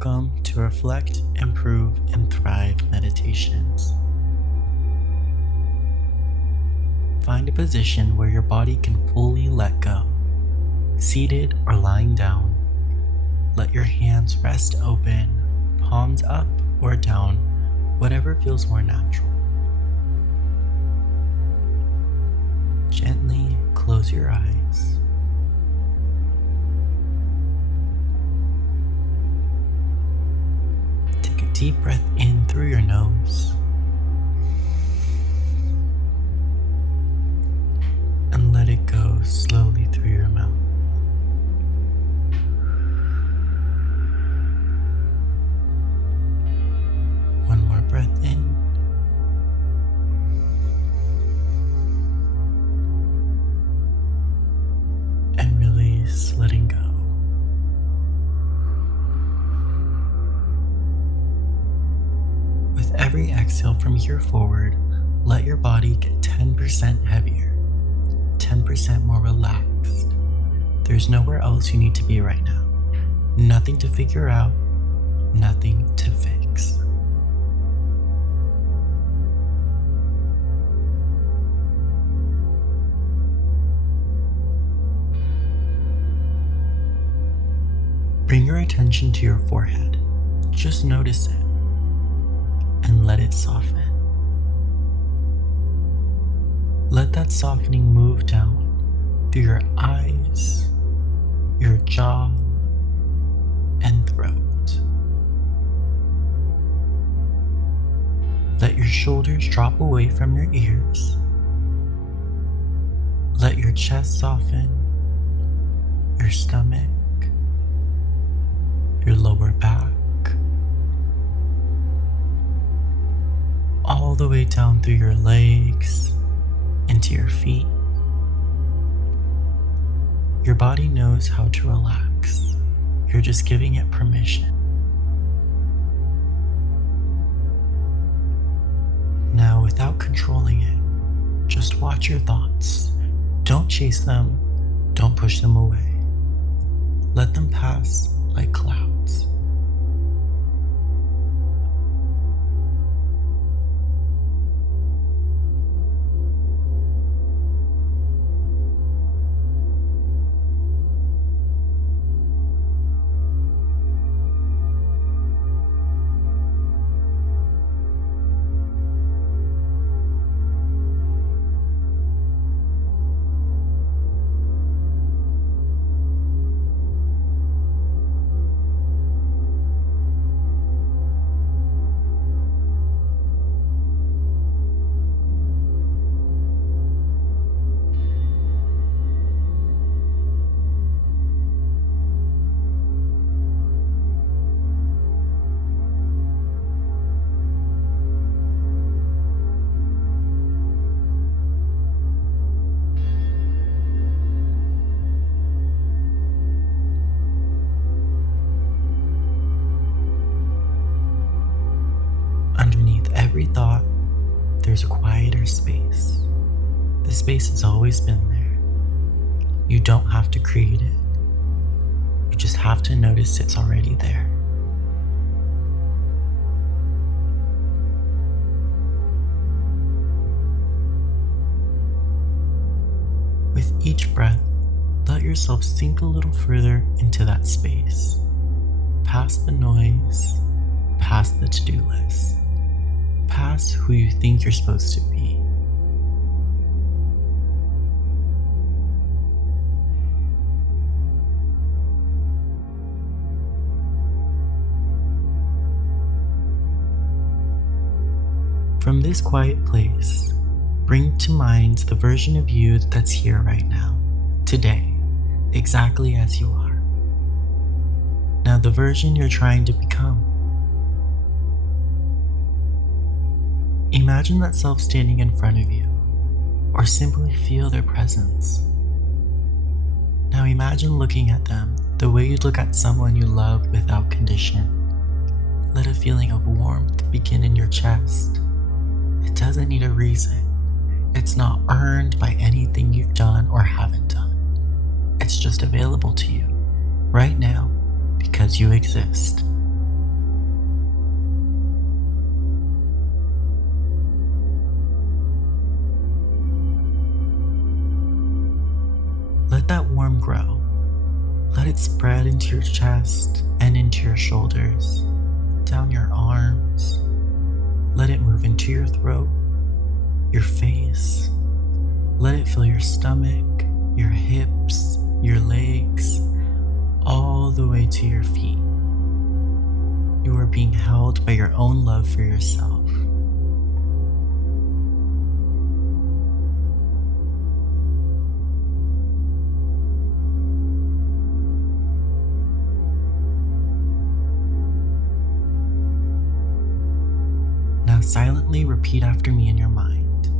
Welcome to Reflect, Improve, and Thrive Meditations. Find a position where your body can fully let go. Seated or lying down, let your hands rest open, palms up or down, whatever feels more natural. Gently close your eyes. Take a deep breath in through your nose and let it go slowly through your mouth. One more breath in. And release, letting go. With every exhale from here forward, let your body get 10% heavier, 10% more relaxed. There's nowhere else you need to be right now. Nothing to figure out, nothing to fix. Bring your attention to your forehead. Just notice it and let it soften. Let that softening move down through your eyes, your jaw, and throat. Let your shoulders drop away from your ears. Let your chest soften, your stomach, your lower back, all the way down through your legs, into your feet. Your body knows how to relax. You're just giving it permission. Now, without controlling it, just watch your thoughts. Don't chase them. Don't push them away. Let them pass like clouds. Underneath every thought, there's a quieter space. The space has always been there. You don't have to create it. You just have to notice it's already there. With each breath, let yourself sink a little further into that space, past the noise, past the to-do list, past who you think you're supposed to be. From this quiet place, bring to mind the version of you that's here right now, today, exactly as you are. Now, the version you're trying to become. Imagine that self standing in front of you, or simply feel their presence. Now imagine looking at them the way you'd look at someone you love without condition. Let a feeling of warmth begin in your chest. It doesn't need a reason. It's not earned by anything you've done or haven't done. It's just available to you right now because you exist. it spread into your chest and into your shoulders, down your arms. Let it move into your throat, your face. Let it fill your stomach, your hips, your legs, all the way to your feet. You are being held by your own love for yourself. Now silently repeat after me in your mind.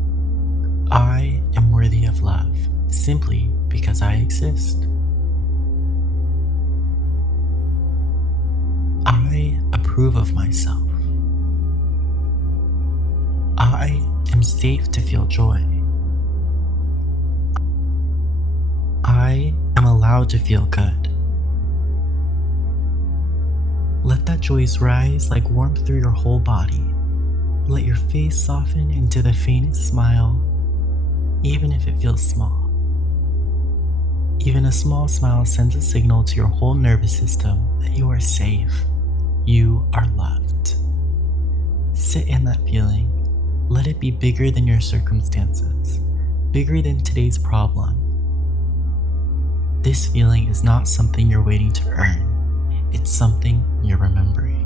I am worthy of love simply because I exist. I approve of myself. I am safe to feel joy. I am allowed to feel good. Let that joy rise like warmth through your whole body. Let your face soften into the faintest smile, even if it feels small. Even a small smile sends a signal to your whole nervous system that you are safe, you are loved. Sit in that feeling. Let it be bigger than your circumstances, bigger than today's problem. This feeling is not something you're waiting to earn, it's something you're remembering.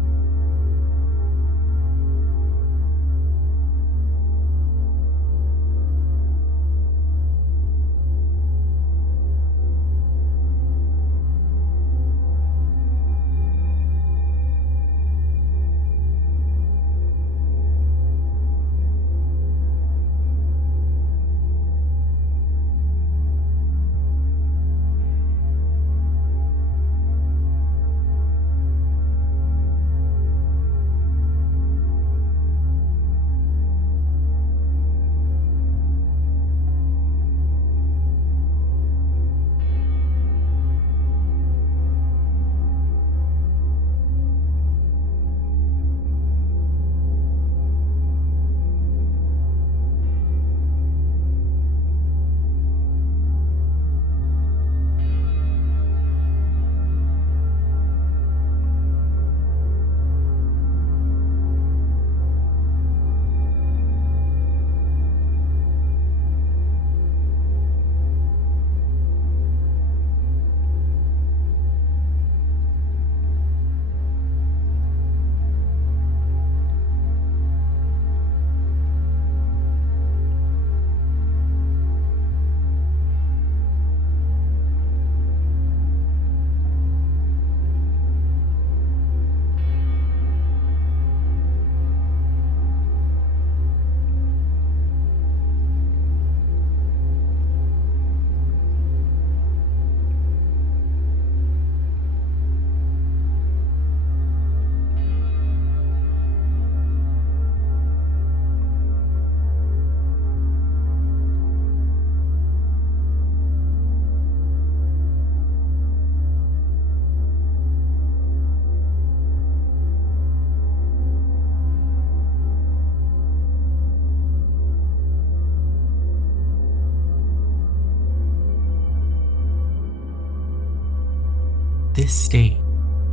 This state,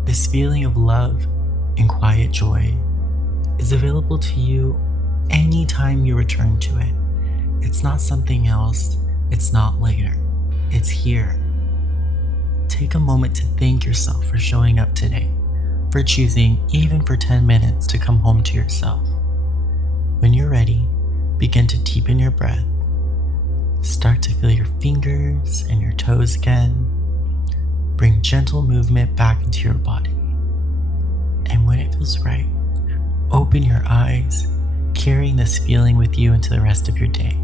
this feeling of love and quiet joy, is available to you anytime you return to it. It's not something else, it's not later, it's here. Take a moment to thank yourself for showing up today, for choosing even for 10 minutes to come home to yourself. When you're ready, begin to deepen your breath. Start to feel your fingers and your toes again. Bring gentle movement back into your body. And when it feels right, open your eyes, carrying this feeling with you into the rest of your day.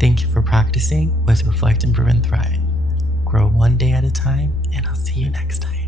Thank you for practicing with Reflect, Improve, and Thrive. Grow one day at a time, and I'll see you next time.